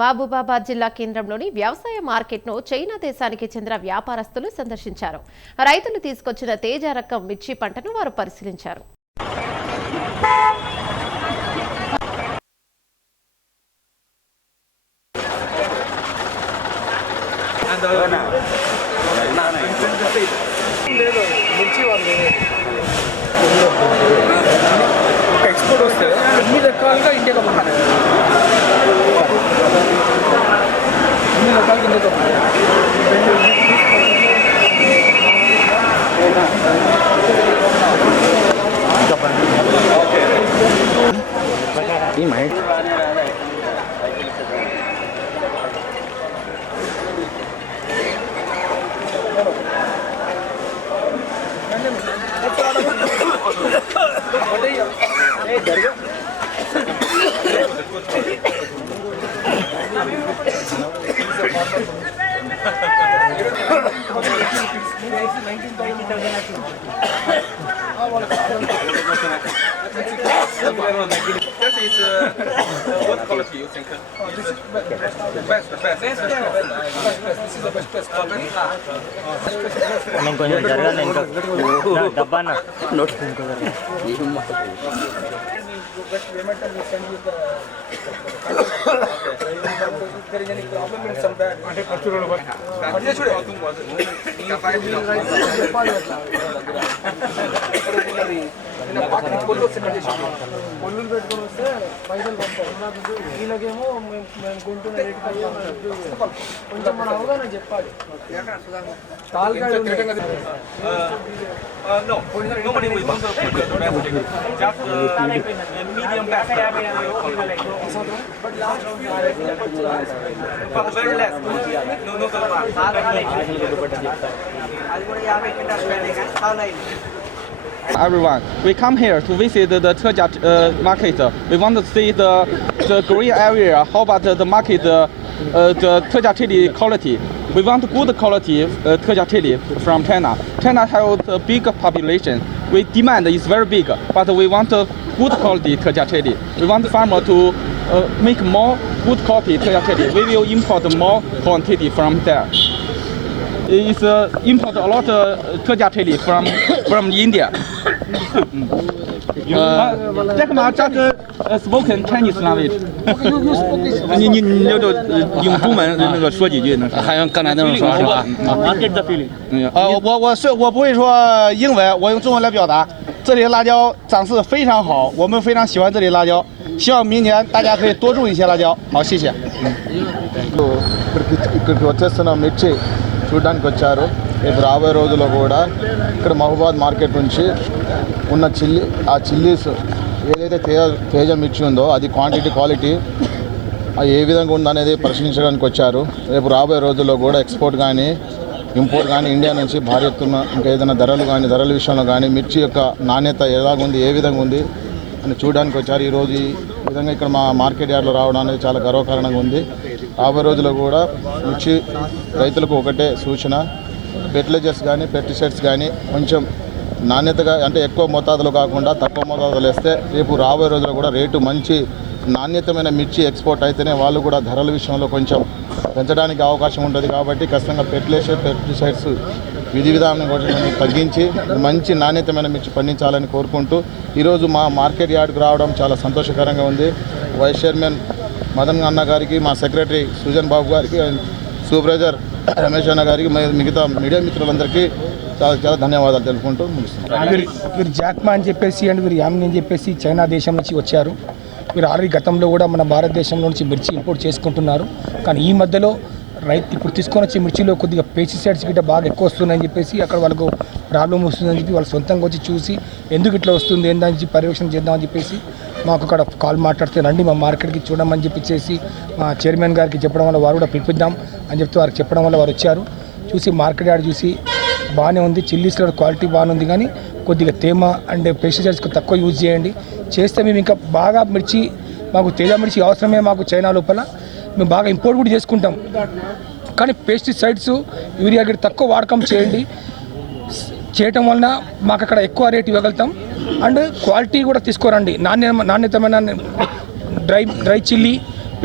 మహబూబాబాద్ జిల్లా కేంద్రంలోని వ్యవసాయ మార్కెట్ను చైనా దేశానికి చెందిన వ్యాపారస్తులు సందర్శించారు. రైతులు తీసుకొచ్చిన తేజ రకం మిర్చి పంటను వారు పరిశీలించారు. ఎక్స్పోర్ట్ వస్తే అన్ని రకాలుగా ఇండియాలో ఉన్నాయి. అన్ని రకాలుగా ఇండియాలో This is what quality you think? Best. కొంచెం జరగాలి ఇంకా డబ్బానా పొల్లులు పెట్టుకొని వస్తే పైసలు పంపాలి. వీళ్ళకేమో మేము కొంటున్న రేటు కొంచెం మన అవగాహన చెప్పాలి. No, nobody will want to put the best. Just medium best. But very less. No, Everyone, we come here to visit the Tejia market. We want to see the green area. How about the market, the Tejia chili quality? We want good quality Tejia chili from China. China has a big population. We demand is very big, but we want good quality Tejia chili. We want the farmer to make more good quality Tejia chili. We will import more quantity from there. Is import a lot of Tejia chili from India. Jack Ma just spoken Chinese language. 你就用中文那个说几句呢？还用刚才那种说是吧？Get the feeling. 我不会说英文，我用中文来表达。这里的辣椒长势非常好，我们非常喜欢这里辣椒，希望明年大家可以多种一些辣椒。好，谢谢。ఇక్కడికి వచ్చేస్తున్న మిర్చి చూడడానికి వచ్చారు. రేపు రాబోయే రోజుల్లో కూడా ఇక్కడ Mahabubabad market నుంచి ఉన్న ఆ చిల్లీస్ ఏదైతే తేజ మిర్చి ఉందో అది క్వాలిటీ అది ఏ విధంగా ఉందనేది పరిశీలించడానికి వచ్చారు. రేపు రాబోయే రోజుల్లో కూడా ఎక్స్పోర్ట్ కానీ ఇంపోర్ట్ కానీ ఇండియా నుంచి భారీ ఎత్తున ఇంకా ఏదైనా ధరల విషయంలో కానీ మిర్చి యొక్క నాణ్యత ఎలాగుంది ఏ విధంగా ఉంది అని చూడడానికి వచ్చారు. ఈరోజు ఈ విధంగా ఇక్కడ మా మార్కెట్ యార్డ్లో రావడం అనేది చాలా గర్వకారణంగా ఉంది. రాబోయే రోజుల్లో కూడా మిర్చి రైతులకు ఒకటే సూచన, ఫెర్టిలైజర్స్ కానీ పెస్టిసైడ్స్ కానీ కొంచెం నాణ్యతగా అంటే ఎక్కువ మోతాదులో కాకుండా తక్కువ మోతాదులో వేస్తే రేపు రాబోయే రోజుల్లో కూడా రేటు మంచి నాణ్యతమైన మిర్చి ఎక్స్పోర్ట్ అయితేనే వాళ్ళు కూడా ధరల విషయంలో కొంచెం పెంచడానికి అవకాశం ఉంటుంది. కాబట్టి ఖచ్చితంగా పెస్టిసైడ్స్ విధి విధానం కొంచెం తగ్గించి మంచి నాణ్యతమైన మిర్చి పండించాలని కోరుకుంటూ ఈరోజు మా మార్కెట్ యార్డ్కి రావడం చాలా సంతోషకరంగా ఉంది. వైస్ చైర్మన్ మదన్ అన్న గారికి, మా సెక్రటరీ సుజన్ బాబు గారికి, సూపర్వైజర్ రమేష్ అన్న గారికి, మిగతా మీడియా మిత్రులందరికీ చాలా ధన్యవాదాలు తెలుపుకుంటూ ముగిస్తున్నాను. వీరు జాక్మా అని చెప్పేసి అండ్ వీరు యామిని అని చెప్పేసి చైనా దేశం నుంచి వచ్చారు. వీరు ఆల్రెడీ గతంలో కూడా మన భారతదేశంలో నుంచి మిర్చి ఇంపోర్ట్ చేసుకుంటున్నారు. కానీ ఈ మధ్యలో రైతు ఇప్పుడు తీసుకొని వచ్చే మిర్చిలో కొద్దిగా పెస్టిసైడ్స్ గిట్ట బాగా ఎక్కువ వస్తున్నాయని చెప్పేసి అక్కడ వాళ్ళకు ప్రాబ్లం వస్తుందని చెప్పి వాళ్ళు సొంతంగా వచ్చి చూసి ఎందుకు ఇట్లా వస్తుంది ఏందని చెప్పి పర్యవేక్షణ చేద్దామని చెప్పేసి మాకు అక్కడ కాల్ మాట్లాడితే రండి మా మార్కెట్కి చూడమని చెప్పేసి మా చైర్మన్ గారికి చెప్పడం వల్ల వారు కూడా పిలిపిద్దాం అని చెప్తే వారికి చెప్పడం వల్ల వారు వచ్చారు. చూసి మార్కెట్ యార్డ్ చూసి బాగానే ఉంది, చిల్లీస్లో క్వాలిటీ బాగానే ఉంది, కానీ కొద్దిగా తేమ అండ్ పెస్టిసైడ్స్ తక్కువ యూజ్ చేయండి, చేస్తే మేము ఇంకా బాగా మిర్చి మాకు తేజ మిర్చి అవసరమే మాకు చైనా లోపల, మేము బాగా ఇంపోర్ట్ కూడా చేసుకుంటాం, కానీ పెస్టిసైడ్స్ యూరియా గిట్ తక్కువ వాడకం చేయండి, చేయటం వలన మాకు అక్కడ ఎక్కువ రేట్ ఇవ్వగలుగుతాం అండ్ క్వాలిటీ కూడా తీసుకోరండి, నాణ్యతమైన డ్రై చిల్లీ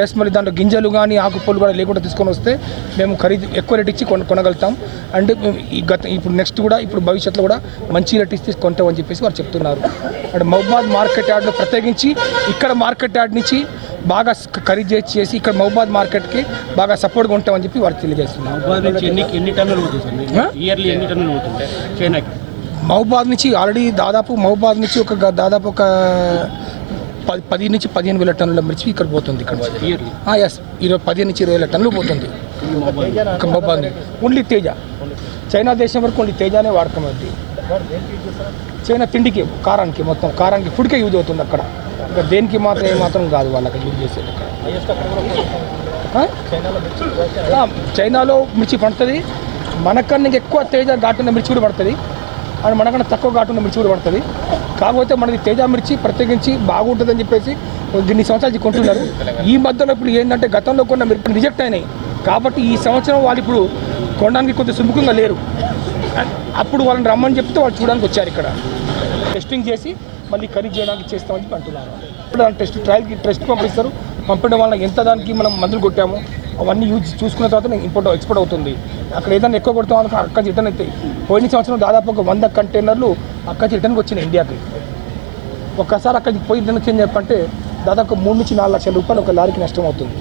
ప్లస్ మళ్ళీ దాంట్లో గింజలు కానీ ఆకుపళ్ళు కూడా లేకుండా తీసుకొని వస్తే మేము ఖరీదు ఎక్కువ రేట్ ఇచ్చి కొనగలుగుతాం. అండ్ ఇప్పుడు నెక్స్ట్ కూడా ఇప్పుడు భవిష్యత్తులో కూడా మంచి రేట్ ఇచ్చి కొంటామని చెప్పేసి వారు చెప్తున్నారు. అంటే మహబూబాద్ మార్కెట్ యార్డ్లో ప్రత్యేకించి ఇక్కడ మార్కెట్ యార్డ్ నుంచి బాగా ఖరీదు చేసి ఇక్కడ మహబూబాద్ మార్కెట్కి బాగా సపోర్ట్గా ఉంటామని చెప్పి వారు తెలియజేస్తున్నారు. ఎన్ని టన్నులు పోతుంది ఇయర్లీ ఎన్ని టన్నులు పోతుంది చైనాకి? మహబూబాద్ నుంచి ఆల్రెడీ దాదాపు మహబూబాద్ నుంచి దాదాపు ఒక 10 నుంచి 15,000 టన్నుల మిర్చి ఇక్కడ పోతుంది. ఇక్కడ ఎస్ 15 నుంచి 20,000 టన్నులు పోతుంది మహబూబాద్. ఓన్లీ తేజ, చైనా దేశం వరకు ఓన్లీ తేజానే వాడకం. అది చైనా తిండికి, కారానికి, మొత్తం కారానికి, ఫుడ్కే యూజ్ అవుతుంది అక్కడ. ఇంకా దేనికి మాత్రం ఏమాత్రం కాదు వాళ్ళకి యూజ్ చేసేది. చైనాలో మిర్చి పడుతుంది. మనకన్నా ఎక్కువ తేజ ఘాటున్న మిర్చి కూడా పడుతుంది, అండ్ మనకన్నా తక్కువ ఘాటున్న మిర్చి కూడా పడుతుంది. కాకపోతే మనది తేజ మిర్చి ప్రత్యేకించి బాగుంటుందని చెప్పేసి ఇన్ని సంవత్సరాలు కొంటున్నారు. ఈ మధ్యలో ఇప్పుడు ఏంటంటే గతంలో కొన్న మిర్చి రిజెక్ట్ అయినాయి కాబట్టి ఈ సంవత్సరం వాళ్ళు ఇప్పుడు కొనడానికి కొంచెం సుముఖంగా లేరు. అప్పుడు వాళ్ళని రమ్మని చెప్తే వాళ్ళు చూడడానికి వచ్చారు. ఇక్కడ టెస్టింగ్ చేసి మళ్ళీ ఖరీదు చేయడానికి చేస్తామని చెప్పి అంటున్నారు. ఇప్పుడు టెస్ట్ పంపిస్తారు. పంపడం వల్ల ఎంత దానికి మనం మందులు కొట్టాము అవన్నీ చూసుకున్న తర్వాత ఎక్స్పోర్ట్ అవుతుంది. అక్కడ ఏదైనా ఎక్కువ కొడతాం అనుకో అక్కడి రిటర్న్ అవుతాయి. పోయిన సంవత్సరం దాదాపు ఒక 100 కంటైనర్లు అక్కడి రిటర్న్కి వచ్చినాయి ఇండియాకి. ఒక్కసారి అక్కడికి పోయి రిటర్న్ చేంజ్ చెప్పంటే దాదాపు 3 నుంచి 4 లక్షల రూపాయలు ఒక లారీకి నష్టం అవుతుంది.